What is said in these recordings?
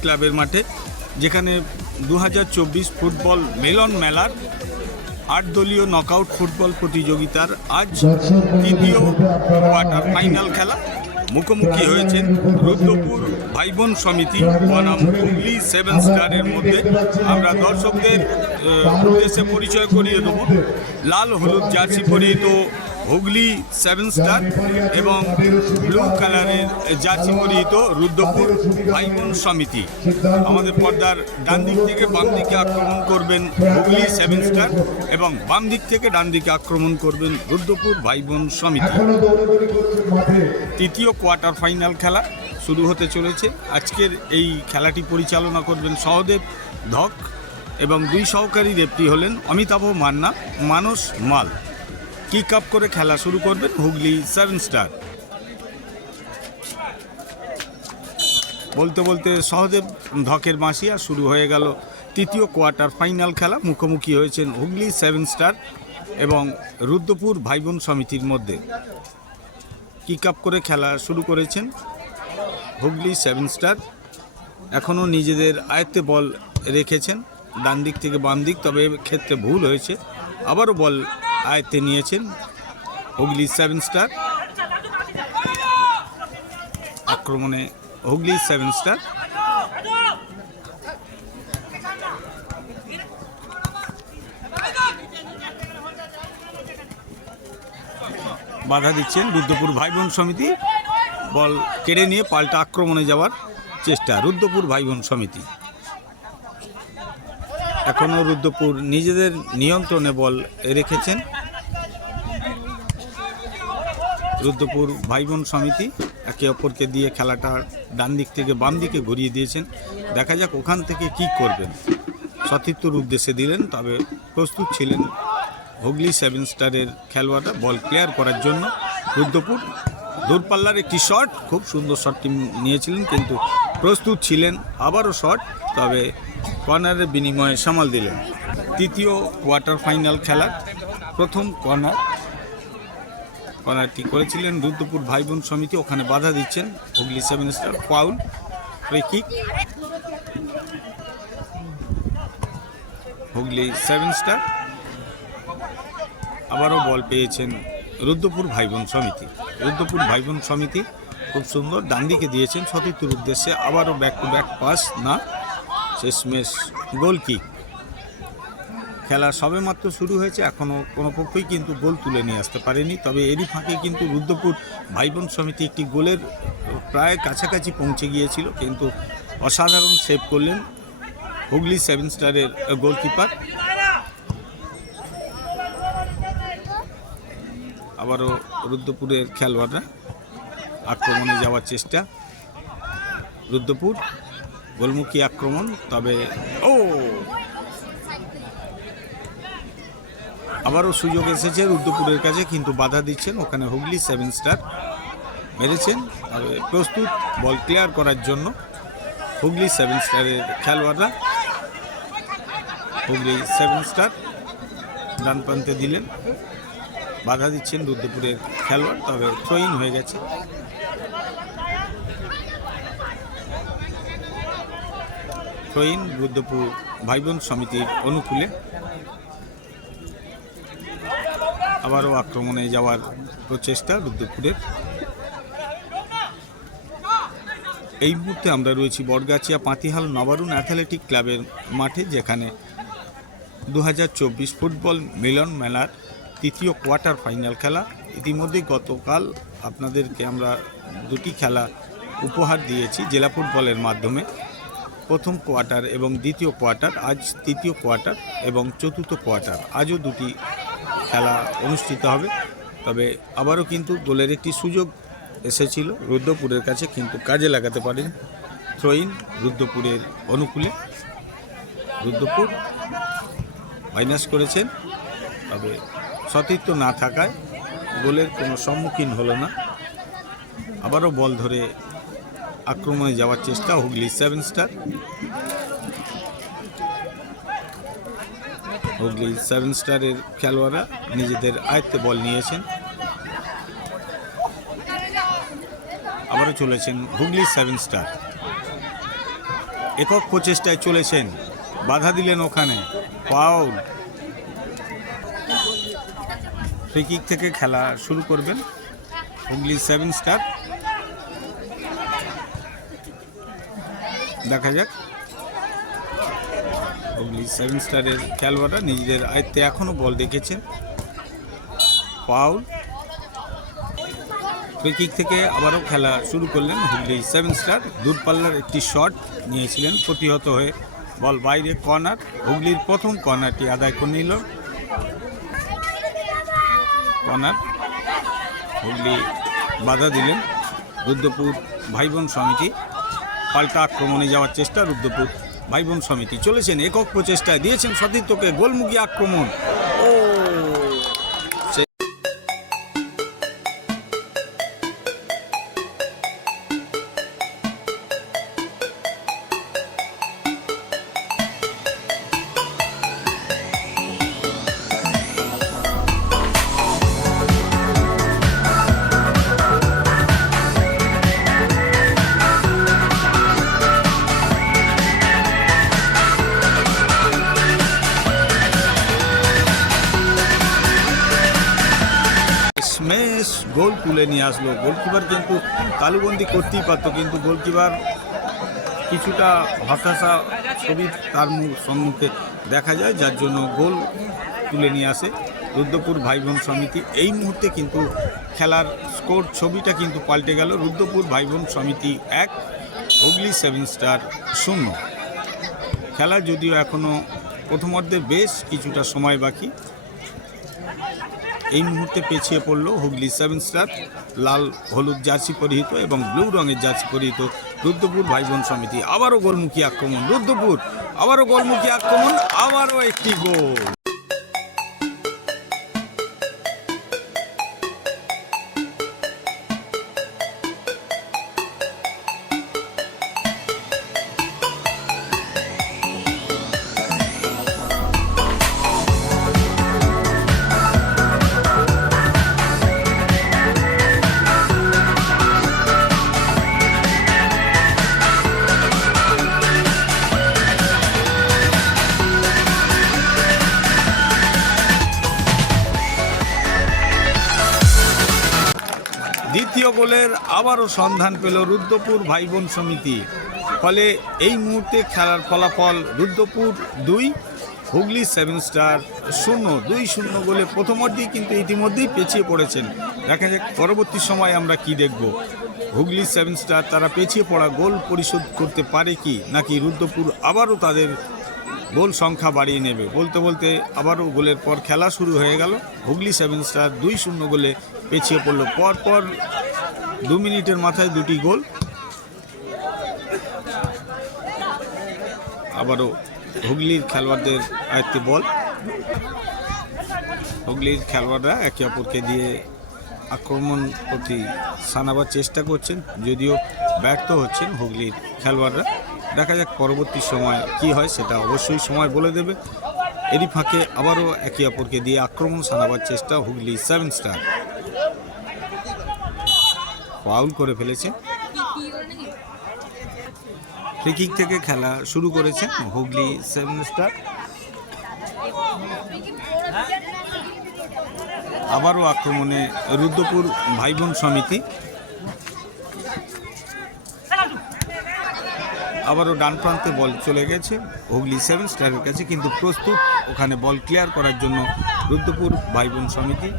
ক্লাবের মাঠে, যেখানে দু হাজার চব্বিশ ফুটবল মেলন মেলার আট দলীয় নকআউট ফুটবল প্রতিযোগিতার আজ তৃতীয় কোয়ার্টার ফাইনাল খেলা মুখোমুখি হয়েছেন রুদ্রপুর ভাইবোন সমিতি বনাম হুগলি সেভেন স্টারের মধ্যে। আমরা দর্শকদের উদ্দেশ্যে পরিচয় করিয়ে দেবো। লাল হলুদ জার্সি পরিহিত হুগলি সেভেন স্টার এবং ব্লু কালারের জার্সি পরিহিত রুদ্রপুর ভাইবোন সমিতি। আমাদের পর্দার ডান দিক থেকে বাম দিকে আক্রমণ করবেন হুগলি সেভেন স্টার এবং বাম দিক থেকে ডান দিকে আক্রমণ করবেন রুদ্রপুর ভাইবোন সমিতি। তৃতীয় কোয়ার্টার ফাইনাল খেলা শুরু হতে চলেছে। আজকের এই খেলাটি পরিচালনা করবেন সহদেব ধক এবং দুই সহকারী রেফরি হলেন অমিতাভ মান্না মানস মাল। কিক আপ করে খেলা শুরু করবেন হুগলি সেভেন স্টার। বলতে বলতে সহদেব ধকের আর শুরু হয়ে গেল তৃতীয় কোয়ার্টার ফাইনাল খেলা, মুখোমুখি হয়েছেন হুগলি সেভেন স্টার এবং রুদ্রপুর ভাইবোন সমিতির মধ্যে। কিক আপ করে খেলা শুরু করেছেন হুগলি সেভেন স্টার। এখনও নিজেদের আয়ত্তে বল রেখেছেন ডান দিক থেকে বাম দিক তবে ক্ষেত্রে ভুল হয়েছে। আবারও বল আয়ত্তে নিয়েছেন হুগলি সেভেন স্টার। আক্রমণে হুগলি সেভেন স্টার। বাধা দিচ্ছেন রুদ্রপুর ভাই বোন সমিতি। বল কেড়ে নিয়ে পাল্টা আক্রমণে যাওয়ার চেষ্টা, রুদ্রপুর ভাই বোন সমিতি। এখনও রুদ্রপুর নিজেদের নিয়ন্ত্রণে বল রেখেছেন রুদ্রপুর ভাই বোন সমিতি। একে অপরকে দিয়ে খেলাটা ডান দিক থেকে বাম দিকে ঘুরিয়ে দিয়েছেন। দেখা যাক ওখান থেকে কি করবেন। সতীর্থর উদ্দেশ্যে দিলেন, তবে প্রস্তুত ছিলেন হুগলি সেভেন স্টারের খেলোয়াড়রা বল ক্লিয়ার করার জন্য। রুদ্রপুর দূরপাল্লার একটি শট, খুব সুন্দর শটটি নিয়েছিলেন, কিন্তু প্রস্তুত ছিলেন আবারও শট, তবে কর্নারের বিনিময়ে সামাল দিলেন। তৃতীয় কোয়ার্টার ফাইনাল খেলার প্রথম কর্নার। কর্নারটি করেছিলেন রুদ্রপুর ভাই বোন সমিতি, ওখানে বাধা দিচ্ছেন Hooghly seven star foul free kick Hooghly seven star আবারও বল পেয়েছেন রুদ্রপুর ভাই বোন সমিতি। রুদ্রপুর ভাই বোন সমিতি খুব সুন্দর ডান দিকে দিয়েছেন সতীর্থর উদ্দেশ্যে, আবারও ব্যাক টু ব্যাক পাস না। শেষমেশ গোল কিক খেলা সবেমাত্র শুরু হয়েছে এখনও কোনো পক্ষই কিন্তু গোল তুলে নিয়ে আসতে পারেনি। তবে এরই ফাঁকে কিন্তু রুদ্রপুর ভাই বোন সমিতি একটি গোলের প্রায় কাছাকাছি পৌঁছে গিয়েছিল, কিন্তু অসাধারণ সেভ করলেন হুগলি সেভেন স্টারের গোলকিপার। আবারও রুদ্রপুরের খেলোয়াড়রা আক্রমণে যাওয়ার চেষ্টা। রুদ্রপুর গোলমুখী আক্রমণ তবে ও। আবারও সুযোগ এসেছে রুদ্রপুরের কাছে কিন্তু বাধা দিচ্ছেন ওখানে হুগলি সেভেন স্টার। মেরেছেন তবে প্রস্তুত বল ক্লিয়ার করার জন্য হুগলি সেভেন স্টারের খেলোয়াড়রা। হুগলি সেভেন স্টার ডান প্রান্তে দিলেন। বাধা দিচ্ছেন রুদ্রপুরের খেলোয়াড় তবে থ্রোইন হয়ে গেছে। থ্রোইন রুদ্রপুর ভাইবোন সমিতির অনুকূলে আবারও আক্রমণে যাওয়ার প্রচেষ্টা রুদ্রপুরের এই মুহূর্তে আমরা রয়েছি বটগাছিয়া পাতিহাল নবারুণ অ্যাথলেটিক ক্লাবের মাঠে, যেখানে দু হাজার চব্বিশ ফুটবল মিলন মেলার তৃতীয় কোয়ার্টার ফাইনাল খেলা। ইতিমধ্যেই গতকাল আপনাদেরকে আমরা দুটি খেলা উপহার দিয়েছি জেলা ফুটবলের মাধ্যমে। প্রথম কোয়ার্টার এবং দ্বিতীয় কোয়ার্টার, আজ তৃতীয় কোয়ার্টার এবং চতুর্থ কোয়ার্টার। আজও দুটি খেলা অনুষ্ঠিত হবে, তবে আবারও কিন্তু গোলের একটি সুযোগ এসেছিল রুদ্রপুরের কাছে, কিন্তু কাজে লাগাতে পারেন থ্রোইন রুদ্রপুরের অনুকূলে। রুদ্রপুর মাইনাস করেছেন, তবে সতীর্থ না থাকায় গোলের কোনো সম্মুখীন হলো না। আবারও বল ধরে আক্রমণে যাওয়ার চেষ্টা, Hooghly seven star. Hooghly seven স্টারের খেলোয়াড়রা নিজেদের আয়ত্তে বল নিয়েছেন। আবারও চলেছেন হুগলি সেভেন স্টার। একক প্রচেষ্টায় চলেছেন, বাধা দিলেন ওখানে পাউল ফ্রি কিক থেকে খেলা শুরু করবেন হুগলি সেভেন স্টার। দেখা যাক। হুগলি সেভেন স্টারের খেলোয়াড়রা নিজেদের আয়ত্তে এখনও বল রেখেছেন পাউল ফ্রি কিক থেকে আবারও খেলা শুরু করলেন হুগলি সেভেন স্টার দূরপাল্লার একটি শট নিয়েছিলেন প্রতিহত হয়ে। বল বাইরে, কর্নার। হুগলির প্রথম কর্নারটি আদায় করে নিল। কর্নার। হুগলি বাধা দিলেন রুদ্রপুর ভাইবোন সমিতি। পাল্টা আক্রমণে যাওয়ার চেষ্টা রুদ্রপুর ভাইবোন সমিতি। চলেছেন একক প্রচেষ্টায়, দিয়েছেন সতীর্থকে গোলমুখী আক্রমণ। ও তুলে নিয়ে আসলো। গোলকিপার কিন্তু তালুবন্দি করতেই পারতো, কিন্তু গোলকিপার কিছুটা হতাশা ছবি তার মুখ সম্মুখে দেখা যায়, যার জন্য গোল তুলে নিয়ে আসে রুদ্রপুর ভাই বোন সমিতি। এই মুহূর্তে কিন্তু খেলার স্কোর ছবিটা কিন্তু পাল্টে গেল। রুদ্রপুর ভাই বোন সমিতি এক, হুগলি সেভেন স্টার শূন্য। খেলা যদিও এখনও প্রথমার্ধে বেশ কিছুটা সময় বাকি এই মুহূর্তে পেছিয়ে পড়ল হুগলি সেভেন স্টার, লাল, হলুদ জার্সি পরিহিত এবং ব্লু রঙের জার্সি পরিহিত রুদ্রপুর ভাই বোন সমিতি। আবারও গোলমুখী আক্রমণ, রুদ্রপুর, আবারও গোলমুখী আক্রমণ, আবারও একটি গোল। গোলের আবারও সন্ধান পেল রুদ্রপুর ভাই বোন সমিতি। ফলে এই মুহূর্তে খেলার ফলাফল রুদ্রপুর দুই, হুগলি সেভেন স্টার শূন্য, দুই শূন্য গোলে প্রথমার্ধেই কিন্তু ইতিমধ্যেই পেছিয়ে পড়েছেন। দেখা যাক পরবর্তী সময় আমরা কি দেখব। হুগলি সেভেন স্টার তারা পেছিয়ে পড়া গোল পরিশোধ করতে পারে কি, নাকি রুদ্রপুর আবারও তাদের গোল সংখ্যা বাড়িয়ে নেবে। বলতে বলতে আবারও গোলের পর খেলা শুরু হয়ে গেল। হুগলি সেভেন স্টার দুই শূন্য গোলে পেছিয়ে পড়ল। পর পর দু মিনিটের মাথায় দুটি গোল। আবারও হুগলির খেলোয়াড়দের আয়ত্তে বল। হুগলির খেলোয়াড়রা একে অপরকে দিয়ে আক্রমণ প্রতি সানাবার চেষ্টা করছেন। যদিও ব্যর্থ হচ্ছেন হুগলির খেলোয়াড়রা। দেখা যাক পরবর্তী সময় কি হয়, সেটা অবশ্যই সময় বলে দেবে। এরই ফাঁকে আবারও একে অপরকে দিয়ে আক্রমণ সানাবার চেষ্টা হুগলি সেভেন স্টার। ফাউল করে ফেলেছে। ফ্রি কিক থেকে খেলা শুরু করেছে হুগলি সেভেন স্টার। আবারও আক্রমণে রুদ্রপুর ভাইবোন সমিতি। আবারও ডান প্রান্তে বল চলে গেছে। হুগলি সেভেন স্টারের কাছে কিন্তু প্রস্তুত। ওখানে বল ক্লিয়ার করার জন্য রুদ্রপুর ভাই বোন সমিতি।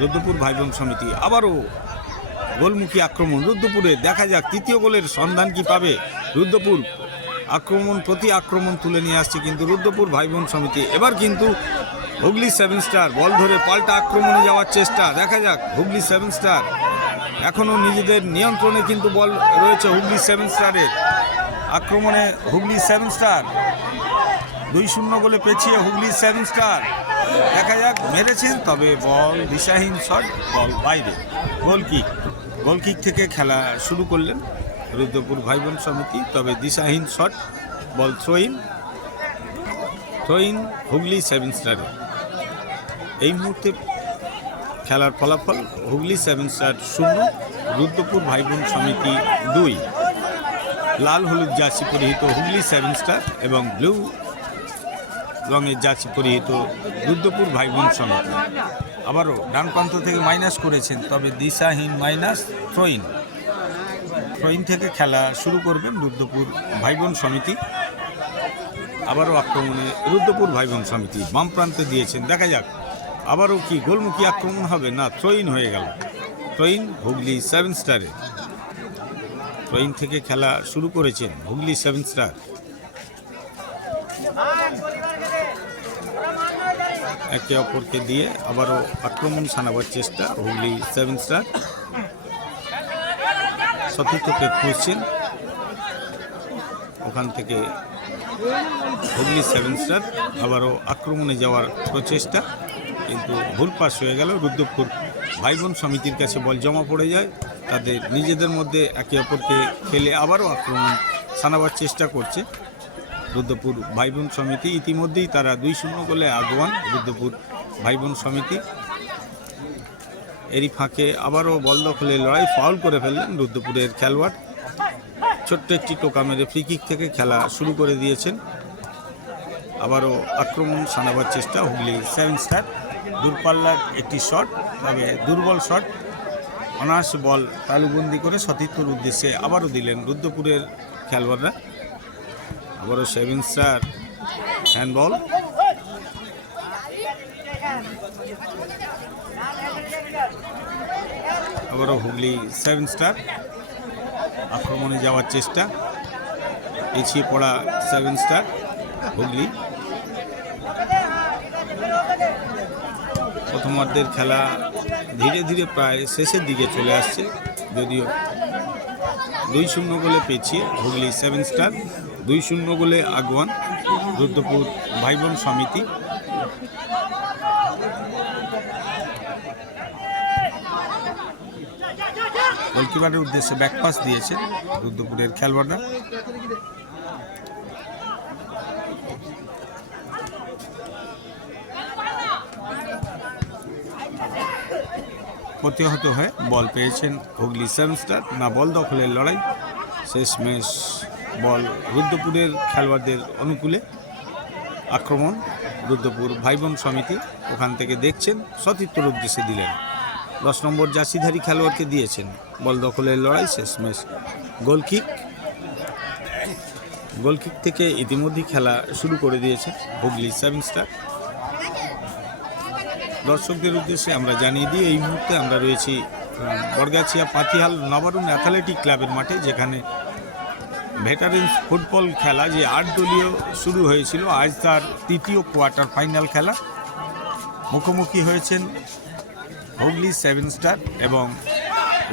রুদ্রপুর ভাই বোন সমিতি আবারও গোলমুখী আক্রমণ। রুদ্রপুরে দেখা যাক তৃতীয় গোলের সন্ধান কি পাবে। রুদ্রপুর আক্রমণ প্রতি আক্রমণ তুলে নিয়ে আসছে কিন্তু রুদ্রপুর ভাই বোন সমিতি। এবার কিন্তু হুগলি সেভেন স্টার, বল ধরে পাল্টা আক্রমণে যাওয়ার চেষ্টা। দেখা যাক, হুগলি সেভেন স্টার। এখনও নিজেদের নিয়ন্ত্রণে কিন্তু বল রয়েছে হুগলি সেভেন স্টারের। আক্রমণে হুগলি সেভেন স্টার। দুই শূন্য গোলে পেছিয়ে হুগলি সেভেন স্টার। দেখা যাক, মেরেছেন, তবে বল দিশাহীন শট, বল বাইরে। গোল কিক গোল কিক থেকে খেলা শুরু করলেন রুদ্রপুর ভাইবোন সমিতি, তবে দিশাহীন shot, ball throw in throw in Hooghly seven স্টারে। এই মুহূর্তে খেলার ফলাফল হুগলি সেভেন স্টার শূন্য, রুদ্রপুর ভাইবোন সমিতি দুই। লাল হলুদ জার্সি পরিহিত হুগলি সেভেন স্টার এবং ব্লু রঙের জার্সি পরিহিত রুদ্রপুর ভাইবোন সমিতি। আবারও ডান প্রান্ত থেকে মাইনাস করেছেন, তবে দিশাহীন মাইনাস থ্রোইন থ্রোইন থেকে খেলা শুরু করবেন রুদ্রপুর ভাইবোন সমিতি। আবারও আক্রমণে রুদ্রপুর ভাইবোন সমিতি বাম প্রান্তে দিয়েছেন। দেখা যাক। আবারও কি গোলমুখী আক্রমণ হবে? না থ্রোইন হয়ে গেল। থ্রোইন হুগলি সেভেন স্টারে। থ্রোইন থেকে খেলা শুরু করেছেন হুগলি সেভেন স্টার। একে অপরকে দিয়ে আবারও আক্রমণ সানাবার চেষ্টা হুগলি সেভেন স্টার। সতীর্থকে খুঁজছেন ওখান থেকে হুগলি সেভেন স্টার আবারও আক্রমণে যাওয়ার প্রচেষ্টা। কিন্তু ভুল পাস হয়ে গেল রুদ্রপুর ভাই বোন সমিতির কাছে বল জমা পড়ে যায়। তাদের নিজেদের মধ্যে একে অপরকে খেলে আবারও আক্রমণ সানাবার চেষ্টা করছে রুদ্রপুর ভাই বোন সমিতি। ইতিমধ্যেই তারা দুই শূন্য গোলে আগুয়ান রুদ্রপুর ভাই বোন সমিতি। এরই ফাঁকে আবারও বল দখলে লড়াই ফাউল করে ফেললেন রুদ্রপুরের খেলোয়াড়। ছোট্ট একটি টোকা মেরে ফ্রি কিক থেকে খেলা শুরু করে দিয়েছেন। আবারও আক্রমণ সানাবার চেষ্টা হুগলি সেভেন স্টার। দূরপাল্লার একটি শট, তবে দুর্বল শট অনায়াস বল তালুবন্দি করে সতীর্থর উদ্দেশ্যে আবারও দিলেন রুদ্রপুরের খেলোয়াড়রা। আবারও সেভেন স্টার হ্যান্ডবল। আবারও হুগলি সেভেন স্টার আক্রমণে যাওয়ার চেষ্টা পিছিয়ে পড়া সেভেন স্টার হুগলি। প্রথমার্ধের খেলা ধীরে ধীরে প্রায় শেষের দিকে চলে আসছে। যদিও দুই শূন্য গোলে পেছিয়ে হুগলি সেভেন স্টার, দুই শূন্য গোলে আগুয়ান, রুদ্রপুর ভাইবোন সমিতি। গোলকিপারের উদ্দেশ্যে ব্যাকপাস দিয়েছে রুদ্রপুরের খেলোয়াড়রা। প্রতিহত হয়ে বল পেয়েছেন হুগলি সেভেন না, বল দখলের লড়াই। শেষ ম্যাচ বল রুদ্রপুরের খেলোয়াড়দের অনুকূলে আক্রমণ। রুদ্রপুর ভাইবোন সমিতি ওখান থেকে দেখছেন সতীর্থর উদ্দেশ্যে দিলেন। দশ নম্বর জার্সিধারী খেলোয়াড়কে দিয়েছেন। বল দখলের লড়াই শেষ ম্যাচ গোলকিক গোলকিক থেকে ইতিমধ্যেই খেলা শুরু করে দিয়েছে হুগলি সেভেন স্টার দর্শকদের উদ্দেশ্যে আমরা জানিয়ে দিই, এই মুহূর্তে আমরা রয়েছি বরগাছিয়া পাতিহাল নবারুণ অ্যাথলেটিক ক্লাবের মাঠে, যেখানে ভেটারেন্স ফুটবল খেলা যে আট দলীয় শুরু হয়েছিল, আজ তার তৃতীয় কোয়ার্টার ফাইনাল খেলা। মুখোমুখি হয়েছেন হুগলি সেভেন স্টার এবং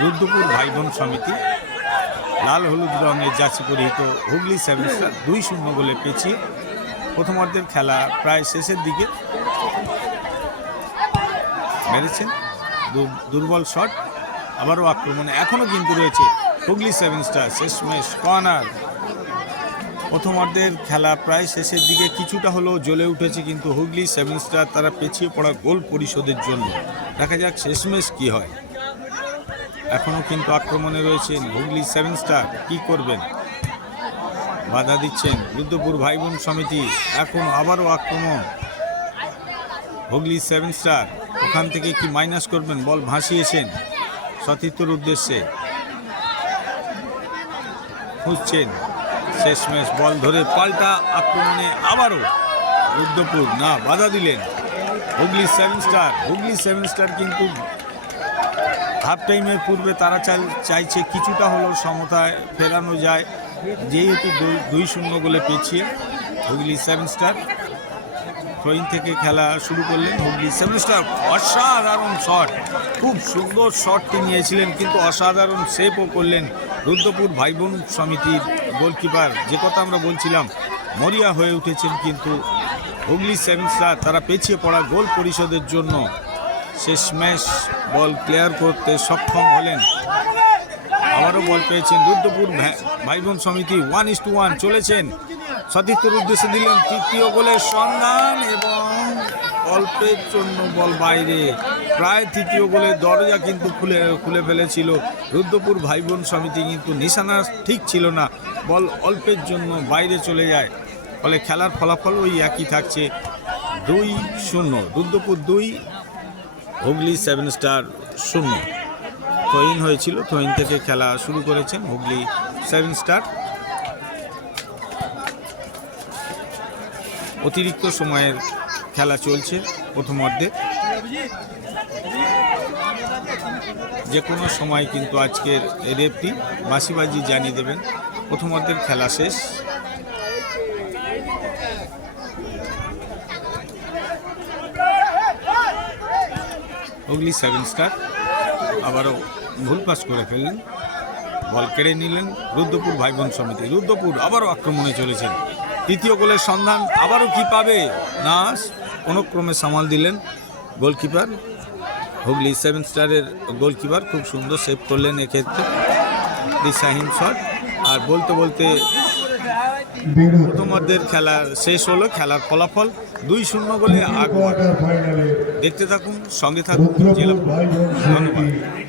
রুদ্রপুর ভাইবোন সমিতি। লাল হলুদ রঙের জার্সি পরিহিত হুগলি সেভেন স্টার দুই শূন্য গোলে পেছিয়ে প্রথমার্ধের খেলা প্রায় শেষের দিকে মেরেছেন। দুর্বল শট, আবারও আক্রমণে। এখনও কিন্তু রয়েছে হুগলি সেভেন স্টার শেষমেশ কর্নার। প্রথমার্ধের খেলা প্রায় শেষের দিকে কিছুটা হলেও জ্বলে উঠেছে কিন্তু হুগলি সেভেন স্টার তারা পেছিয়ে পড়া গোল পরিশোধের জন্য। দেখা যাক শেষমেশ কি হয়। এখনও কিন্তু আক্রমণে রয়েছেন হুগলি সেভেন স্টার। কি করবেন? বাধা দিচ্ছেন রুদ্রপুর ভাই বোন সমিতি। এখন আবারও আক্রমণ হুগলি সেভেন স্টার। ওখান থেকে কি মাইনাস করবেন? বল, ভাসিয়েছেন। সতীর্থর উদ্দেশ্যে। খুঁজছেন। শেষ ম্যাচ বল ধরে পাল্টা আক্রমণে আবারও রুদ্রপুর। না, বাধা দিলেন। Hooghly seven star. Hooghly seven star কিন্তু হাফ টাইমের পূর্বে তারা চাই- চাইছে কিছুটা হলেও সমতায় ফেরানো যায়। যেহেতু দুই- শূন্য গোলে পেছিয়ে হুগলি সেভেন স্টার। থ্রোইং থেকে খেলা শুরু করলেন হুগলি সেভেন স্টার। অসাধারণ শট, খুব সুন্দর শটটি নিয়েছিলেন, কিন্তু অসাধারণ সেভও করলেন রুদ্রপুর ভাইবোন সমিতির গোলকিপার। যে কথা আমরা বলছিলাম, মরিয়া হয়ে উঠেছেন কিন্তু হুগলি সেভেন স্টার, তারা পেছিয়ে পড়া গোল পরিশোধের জন্য শেষ ম্যাচ বল ক্লিয়ার করতে সক্ষম হলেন। আবারও বল পেয়েছেন রুদ্রপুর ভাইবোন সমিতি, ওয়ান ইস টু ওয়ান চলেছেন। সতীর্থের উদ্দেশ্যে দিলেন তৃতীয় গোলের সন্ধান এবং অল্পের জন্য বল বাইরে। প্রায় তৃতীয় গোলের দরজা কিন্তু খুলে খুলে ফেলেছিল। রুদ্রপুর ভাই বোন সমিতি কিন্তু নিশানা ঠিক ছিল না। বল অল্পের জন্য বাইরে চলে যায়। ফলে খেলার ফলাফল ওই একই থাকছে। দুই শূন্য। রুদ্রপুর দুই, হুগলি সেভেন স্টার শূন্য। থ্রোইন হয়েছিল। থ্রোইন থেকে খেলা শুরু করেছেন হুগলি সেভেন স্টার। অতিরিক্ত সময়ের খেলা চলছে প্রথম অর্ধে যে কোনো সময় কিন্তু আজকের রেফটি বাসিবাজি জানিয়ে দেবেন। প্রথম অর্ধের খেলা শেষ। হুগলি সেভেন স্টার আবারও ভুল পাস করে ফেললেন। বল কেড়ে নিলেন রুদ্রপুর ভাই বোন সমিতি। রুদ্রপুর আবারও আক্রমণে চলেছেন। তৃতীয় গোলের সন্ধান আবারও কি পাবে? না কোনো ক্রমে সামাল দিলেন গোলকিপার। হুগলি সেভেন স্টারের গোলকিপার খুব সুন্দর সেভ করলেন এক্ষেত্রে। দিশাহীন শট। আর বলতে বলতে প্রথমার্ধের খেলা শেষ হলো, খেলার ফলাফল দুই শূন্য গোলে আগুন দেখতে থাকুন, সঙ্গে থাকুন, জেলা ধন্যবাদ।